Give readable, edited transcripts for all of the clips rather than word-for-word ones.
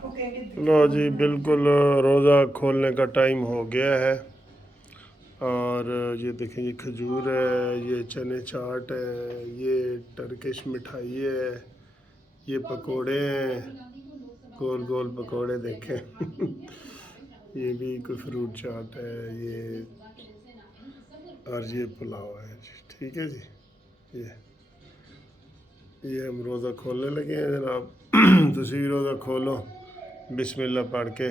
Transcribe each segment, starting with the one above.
लो जी बिल्कुल रोज़ा खोलने का टाइम हो गया है। और ये देखें, ये खजूर है, ये चने चाट है, ये टर्किश मिठाई है, ये पकोड़े हैं, गोल गोल पकोड़े देखें। ये भी कोई फ्रूट चाट है, ये और ये पुलाव है जी। ठीक है जी। ये ये हम रोज़ा खोलने लगे हैं जनाब। तुसी भी रोज़ा खोलो बिस्मिल्लाह पढ़ के।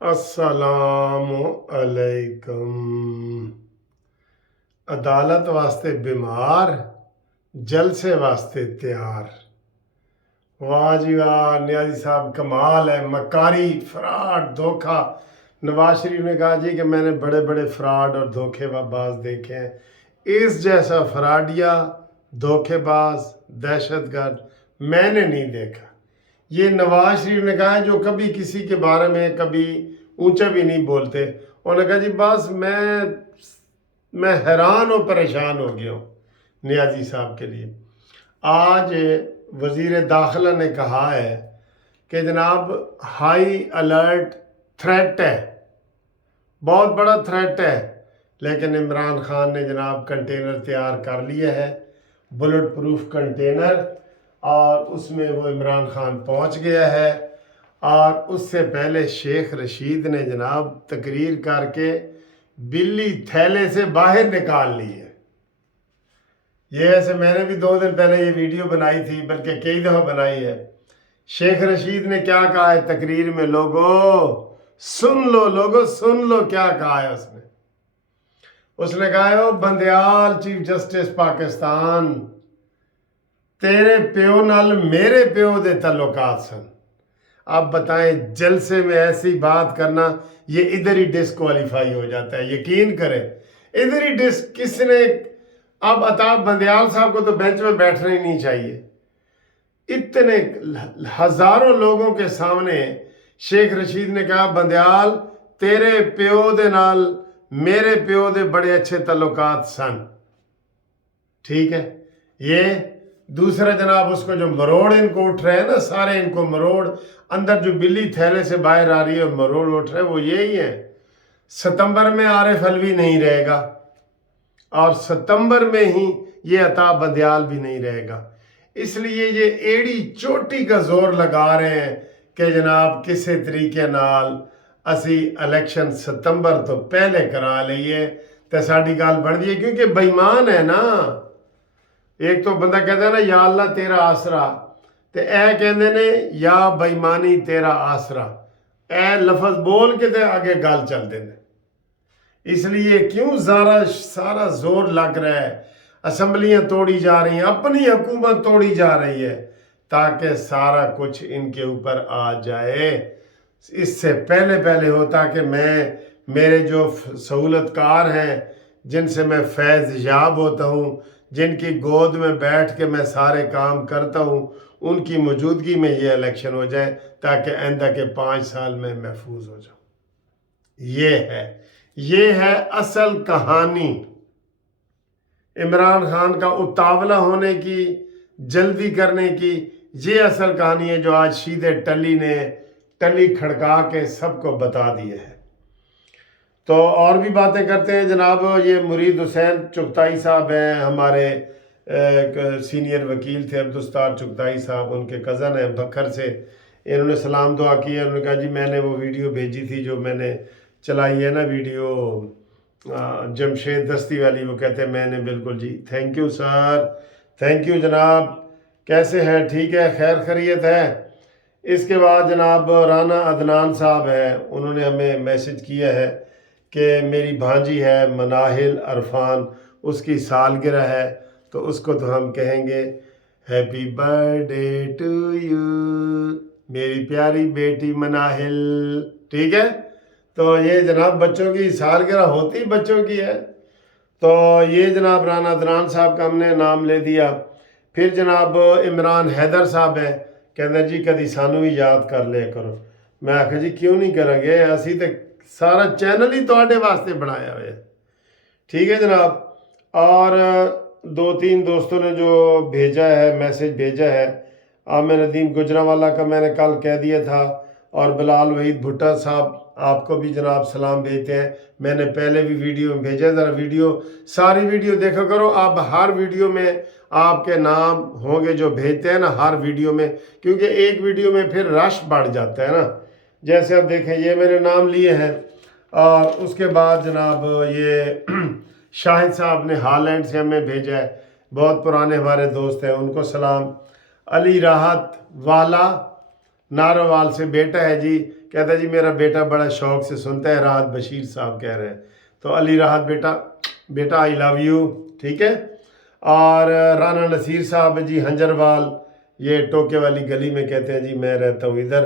अस्सलामु अलैकुम। अदालत वास्ते बीमार, जलसे वास्ते तैयार। वाह जी वाह, नियाजी साहब कमाल है। मकारी, फ्रॉड, धोखा। नवाज शरीफ ने कहा जी कि मैंने बड़े बड़े फ्रॉड और धोखेबाज देखे हैं, इस जैसा फ्रॉडिया, धोखेबाज, दहशतगर्द मैंने नहीं देखा। ये नवाज शरीफ ने कहा है जो कभी किसी के बारे में कभी ऊंचा भी नहीं बोलते। उन्होंने कहा जी बस मैं हैरान और परेशान हो गया हूँ नियाजी साहब के लिए। आज वज़ीर दाखिला ने कहा है कि जनाब हाई अलर्ट थ्रेट है, बहुत बड़ा थ्रेट है, लेकिन इमरान खान ने जनाब कंटेनर तैयार कर लिया है, बुलेट प्रूफ कंटेनर, और उसमें वो इमरान खान पहुंच गया है। और उससे पहले शेख रशीद ने जनाब तकरीर करके बिल्ली थैले से बाहर निकाल ली है। ये ऐसे मैंने भी 2 दिन पहले ये वीडियो बनाई थी, बल्कि कई दफ़ा बनाई है। शेख रशीद ने क्या कहा है तकरीर में, लोगो सुन लो क्या कहा है उसने कहा है, ओ बंदयाल चीफ जस्टिस पाकिस्तान, तेरे प्यो नाल मेरे प्यो दे तल्लुकात सन। आप बताएं, जलसे में ऐसी बात करना, ये इधर ही डिस्क्वालीफाई हो जाता है। यकीन करें, इधर ही किसने, अब अताब बंदयाल साहब को तो बेंच में बैठना ही नहीं चाहिए। इतने हजारों लोगों के सामने शेख रशीद ने कहा, बंदयाल तेरे प्यो दे नाल मेरे प्यो दे बड़े अच्छे तल्लुकात सन। ठीक है। ये दूसरा जनाब उसको जो मरोड़ इनको उठ रहे हैं ना, सारे इनको मरोड़, अंदर जो बिल्ली थैले से बाहर आ रही है और मरोड़ उठ रहे हैं, वो यही है। सितंबर में आरिफ अलवी नहीं रहेगा, और सितंबर में ही ये अताब बंदयाल भी नहीं रहेगा। इसलिए ये एड़ी चोटी का जोर लगा रहे हैं कि जनाब किसी तरीके नाल असी इलेक्शन सितंबर तो पहले करा लीए तो साड़ी गाल बढ़ जाए, क्योंकि बेईमान है ना। एक तो बंदा कहता है ना या अल्लाह तेरा आसरा, तो ए कहते ने या बेईमानी तेरा आसरा। ए लफज बोल के ते आगे गल चलते हैं। इसलिए क्यों सारा जोर लग रहा है, असम्बलियां तोड़ी जा रही हैं, अपनी हुकूमत तोड़ी जा रही है, ताकि सारा कुछ इनके ऊपर आ जाए। इससे पहले हो, ताकि मेरे जो सहूलतकार हैं, जिनसे मैं फैज़ याब होता हूँ, जिनकी गोद में बैठ के मैं सारे काम करता हूँ, उनकी मौजूदगी में ये इलेक्शन हो जाए, ताकि आइंदा के 5 साल में महफूज हो जाऊँ। ये है असल कहानी। इमरान खान का उतावला होने की, जल्दी करने की, ये असल कहानी है, जो आज सीधे टली खड़का के सबको बता दिए है। तो और भी बातें करते हैं जनाब। ये मुरीद हुसैन चुगताई साहब हैं, हमारे सीनियर वकील थे अब्दुस्तार चुगताई साहब, उनके कज़न हैं बखर से। इन्होंने सलाम दुआ की है। उन्होंने कहा जी मैंने वो वीडियो भेजी थी जो मैंने चलाई है ना वीडियो, जमशेद दस्ती वाली, वो कहते हैं मैंने, बिल्कुल जी, thank you sir, thank you जनाब। कैसे हैं, ठीक है, खैर खैरियत है। इसके बाद जनाब राना अदनान साहब हैं, उन्होंने हमें मैसेज किया है कि मेरी भांजी है मनाहिल अरफान, उसकी सालगिरह है, तो उसको तो हम कहेंगे हैप्पी बर्थडे टू यू मेरी प्यारी बेटी मनाहिल। ठीक है। तो ये जनाब बच्चों की सालगिरह होती बच्चों की है। तो ये जनाब राना अदनान साहब का हमने नाम ले दिया। फिर जनाब इमरान हैदर साहब है, कहते जी कभी सानू भी याद कर लिया करो। मैं आखिर जी क्यों नहीं करेंगे, असी तो सारा चैनल ही तुहाडे वास्ते बनाया हुआ है। ठीक है जनाब। और दो तीन दोस्तों ने जो भेजा है, मैसेज भेजा है, आमिर नदीम गुजरांवाला का मैंने कल कह दिया था, और बिलाल वहीद भुट्टा साहब आपको भी जनाब सलाम भेजते हैं। मैंने पहले भी वीडियो में भेजा, ज़रा वीडियो सारी वीडियो देखा करो। आप हर वीडियो में आपके नाम होंगे जो भेजते हैं ना, हर वीडियो में, क्योंकि एक वीडियो में फिर रश बढ़ जाता है ना। जैसे आप देखें, ये मेरे नाम लिए हैं, और उसके बाद जनाब ये शाहिद साहब ने हॉलैंड से हमें भेजा है, बहुत पुराने हमारे दोस्त हैं, उनको सलाम। अली राहत वाला नारोवाल से बेटा है जी, कहता है जी मेरा बेटा बड़ा शौक से सुनता है, राहत बशीर साहब कह रहे हैं। तो अली राहत बेटा आई लव यू, ठीक है। और राना नसीर साहब जी हंजरवाल, ये टोके वाली गली में, कहते हैं जी मैं रहता हूँ इधर।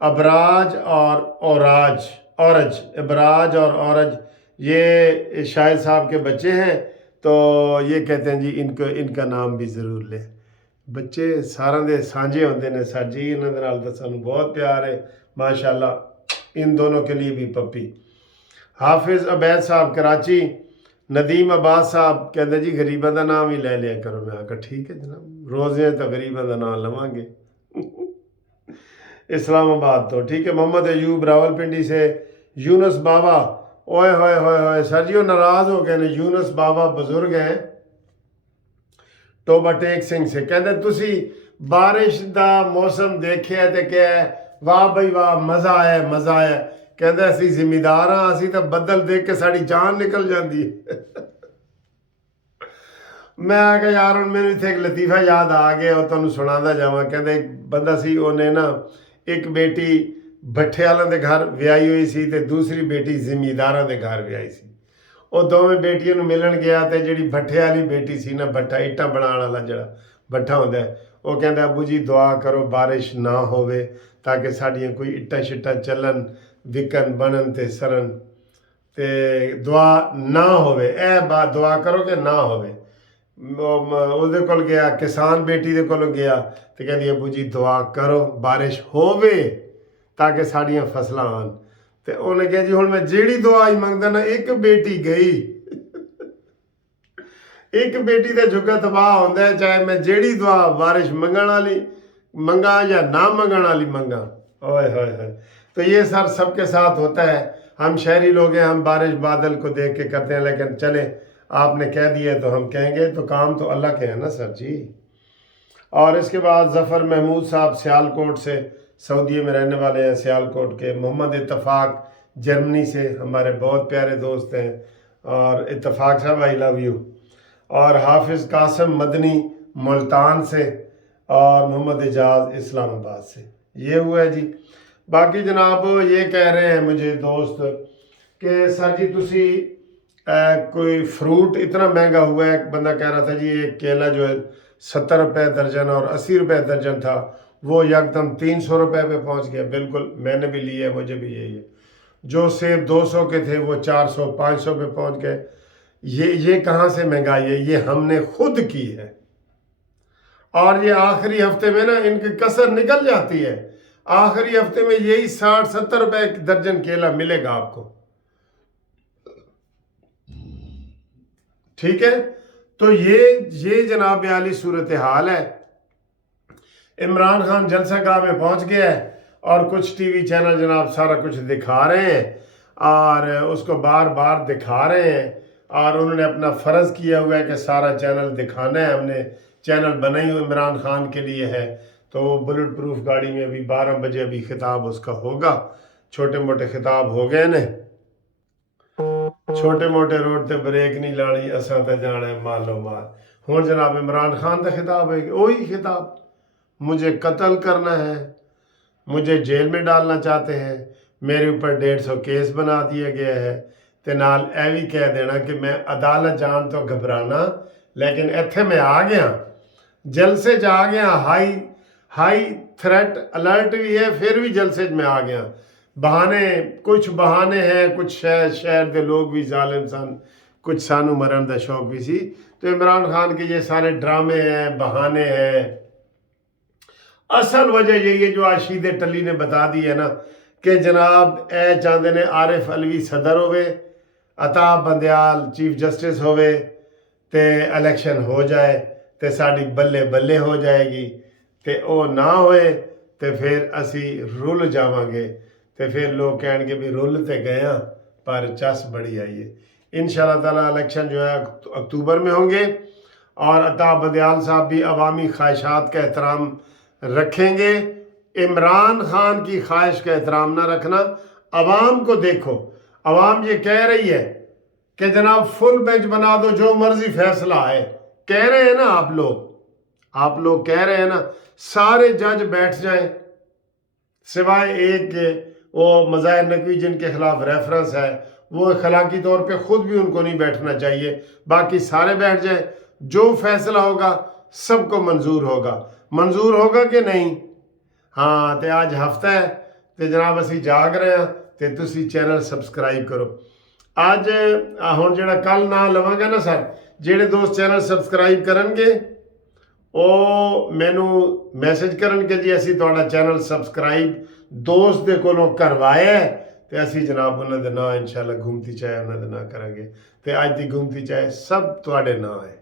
अबराज और औरज, अबराज और औरज, ये शाहिद साहब के बच्चे हैं, तो ये कहते हैं जी इनका नाम भी ज़रूर लें। ਬੱਚੇ ਸਾਰਿਆਂ ਦੇ ਸਾਂਝੇ ਹੁੰਦੇ ਨੇ ਸਰ ਜੀ, ਇਹਨਾਂ ਦੇ ਨਾਲ ਤਾਂ ਸਾਨੂੰ ਬਹੁਤ ਪਿਆਰ ਹੈ माशाल्लाह। इन दोनों के लिए भी पप्पी। हाफिज़ अबैद साहब कराची, नदीम अब्बास साहब कहते जी गरीबा का नाम ही ले लिया करो। मैं आकर ठीक है जनाब, रोज़े तो गरीबा का नाम लवांगे। इस्लामाबाद तो ठीक है। मोहम्मद अयूब रावलपिंडी से, यूनुस बाबा, ओए होए होए होए सर जी वो नाराज़ हो गए ने। यूनुस बाबा बुजुर्ग हैं टोबा टेक सिंह से, कहते तुसी बारिश का मौसम देखिए तो क्या है, वाह बई वाह मज़ा आया मज़ा आया। कहते असी जिम्मेदार हाँ, असी तो बदल देख के साड़ी जान निकल जाती है। मैं आखिया यार हूँ मैंने इतने एक लतीफ़ा याद आ गया, और तुहानूं सुणांदा जावां। कहते एक बंदा सी, उन्हें ना एक बेटी भट्ठे वालों के घर विआही हुई सी, ते दूसरी बेटी जिमीदारां के घर विआही सी। वो दोवें बेटियों नूं मिलन गया, तो जिहड़ी भट्ठे वाली बेटी सी ना, भट्ठा इट्टां बनाउण वाला जिहड़ा भट्ठा हुंदा है, वो कहंदा अबू जी दुआ करो बारिश ना होवे, ताकि साड़ियाँ कोई इट्टां शिट्टां चलन, विकन बनन ते सरन, ते दुआ ना होवे, ए बात दुआ करो कि ना होवे। ਉਹਦੇ ਕੋਲ ਗਿਆ, किसान बेटी ਦੇ ਕੋਲ ਗਿਆ, ਤੇ ਕਹਿੰਦੀ अबू जी दुआ करो बारिश होवे ताकि साड़ियाँ फसलां आन। ਤੇ ਉਹਨੇ ਕਿਹਾ ਜੀ ਹੁਣ ਮੈਂ ਜਿਹੜੀ ਦੁਆ ਹੀ ਮੰਗਦਾ ਨਾ, ਇੱਕ बेटी गई। एक बेटी ਦਾ ਜੁਗਾ ਤਬਾਹ ਹੁੰਦਾ ਹੈ, ਚਾਹੇ ਮੈਂ ਜਿਹੜੀ ਦੁਆ बारिश ਮੰਗਣ वाली मंगा या ना मंगण वाली मंगा। ओए होए होए। तो ये सर सबके साथ होता है। हम शहरी लोग हैं, हम बारिश बादल को देख के करते हैं, लेकिन चले आपने कह दिया तो हम कहेंगे, तो काम तो अल्लाह के हैं ना सर जी। और इसके बाद ज़फ़र महमूद साहब सियालकोट से, सऊदी में रहने वाले हैं, सियालकोट के। मोहम्मद इत्तफ़ाक जर्मनी से, हमारे बहुत प्यारे दोस्त हैं, और इत्तफ़ाक साहब आई लव यू। और हाफिज़ कासिम मदनी मुल्तान से, और मोहम्मद एजाज इस्लामाबाद से। ये हुआ है जी। बाकी जनाब ये कह रहे हैं मुझे दोस्त कि सर जी तुसी कोई फ्रूट इतना महंगा हुआ है। एक बंदा कह रहा था जी एक केला जो है 70 रुपये दर्जन और 80 रुपये दर्जन था, वो यकदम 300 रुपये पे पहुंच गया। बिल्कुल मैंने भी लिया है, मुझे भी यही है। जो सेब 200 के थे वो 400 500 पे पहुंच गए। ये कहाँ से महंगाई है? ये हमने खुद की है। और ये आखिरी हफ्ते में ना इनकी कसर निकल जाती है। आखिरी हफ्ते में यही 60-70 रुपये दर्जन केला मिलेगा आपको, ठीक है। तो ये जनाब आली सूरत हाल है। इमरान खान जलसागाह में पहुंच गया है, और कुछ टीवी चैनल जनाब सारा कुछ दिखा रहे हैं, और उसको बार बार दिखा रहे हैं, और उन्होंने अपना फ़र्ज़ किया हुआ है कि सारा चैनल दिखाना है। हमने चैनल बनाई हुई इमरान खान के लिए है। तो बुलेट प्रूफ गाड़ी में अभी 12 बजे अभी खिताब उसका होगा। छोटे मोटे खिताब हो गए ने, छोटे मोटे रोड ते ब्रेक नहीं लानी, असा तो जाना है मालो माल। हुण जनाब इमरान खान का खिताब है, वही खिताब, मुझे कत्ल करना है, मुझे जेल में डालना चाहते हैं, मेरे ऊपर 150 केस बना दिया गया है, ते नाल ए भी कह देना कि मैं अदालत जान तो घबराना, लेकिन इत्थे मैं आ गया, जलसे जा गया, हाई थ्रेट अलर्ट भी है, फिर भी जलसे में आ गया। बहाने कुछ बहाने हैं, कुछ शहर के लोग भी जालिम सन, कुछ सानू मरण का शौक भी सी। तो इमरान खान के ये सारे ड्रामे हैं, बहाने हैं। असल वजह यही है जो आशीद टली ने बता दी है ना, कि जनाब ए चाहते ने आरिफ अलवी सदर होवे, अताब बंदयाल चीफ जस्टिस होवे, ਤੇ ਇਲੈਕਸ਼ਨ ਹੋ ਜਾਏ ਤੇ ਸਾਡੀ ਬੱਲੇ ਬੱਲੇ ਹੋ ਜਾਏਗੀ, ਤੇ ਉਹ ਨਾ ਹੋਏ ਤੇ ਫਿਰ ਅਸੀਂ ਰੁੱਲ ਜਾਵਾਂਗੇ, ਤੇ ਫਿਰ ਲੋਕ ਕਹਿਣਗੇ ਵੀ ਰੁੱਲ ਤੇ गए हैं पर चस बड़ी आई है। इंशाल्लाह ताला इलेक्शन जो है अक्टूबर में होंगे, और अता बंदियाल साहब भी अवामी ख्वाहिशात का एहतराम रखेंगे। इमरान खान की ख्वाहिश का एहतराम ना रखना। अवाम को देखो, अवाम ये कह रही है कि जनाब फुल बेंच बना दो, जो मर्जी फैसला आए। कह रहे हैं ना आप लोग कह रहे हैं ना, सारे जज बैठ जाएं सिवाय एक के वो मज़ाहिर नकवी जिनके खिलाफ रेफरेंस है, वो अखलाकी तौर पे ख़ुद भी उनको नहीं बैठना चाहिए, बाकी सारे बैठ जाएं। जो फैसला होगा सबको मंजूर होगा कि नहीं? हाँ, तो आज हफ्ता है तो जनाब असी जाग रहे हैं, तो तुसी चैनल सबसक्राइब करो। ਅੱਜ ਹੁਣ ਜਿਹੜਾ ਕੱਲ ਨਾਂ ਲਵਾਂਗਾ ਨਾ ਸਰ, ਜਿਹੜੇ ਦੋਸਤ ਚੈਨਲ ਸਬਸਕ੍ਰਾਈਬ ਕਰਨਗੇ ਉਹ ਮੈਨੂੰ ਮੈਸੇਜ ਕਰਨਗੇ ਜੀ ਅਸੀਂ ਤੁਹਾਡਾ ਚੈਨਲ ਸਬਸਕ੍ਰਾਈਬ ਦੋਸਤ ਦੇ ਕੋਲੋਂ ਕਰਵਾਇਆ, ਤੇ ਅਸੀਂ ਜਨਾਬ ਉਹਨਾਂ ਦੇ ਨਾਂ ਇਨਸ਼ਾਅੱਲਾ ਗੁੰਮਤੀ ਚਾਹ ਉਹਨਾਂ ਦੇ ਨਾਂ ਕਰਾਂਗੇ, ਤੇ ਅੱਜ ਦੀ ਗੁੰਮਤੀ ਚਾਹ ਸਭ ਤੁਹਾਡੇ ਨਾਂ ਹੈ।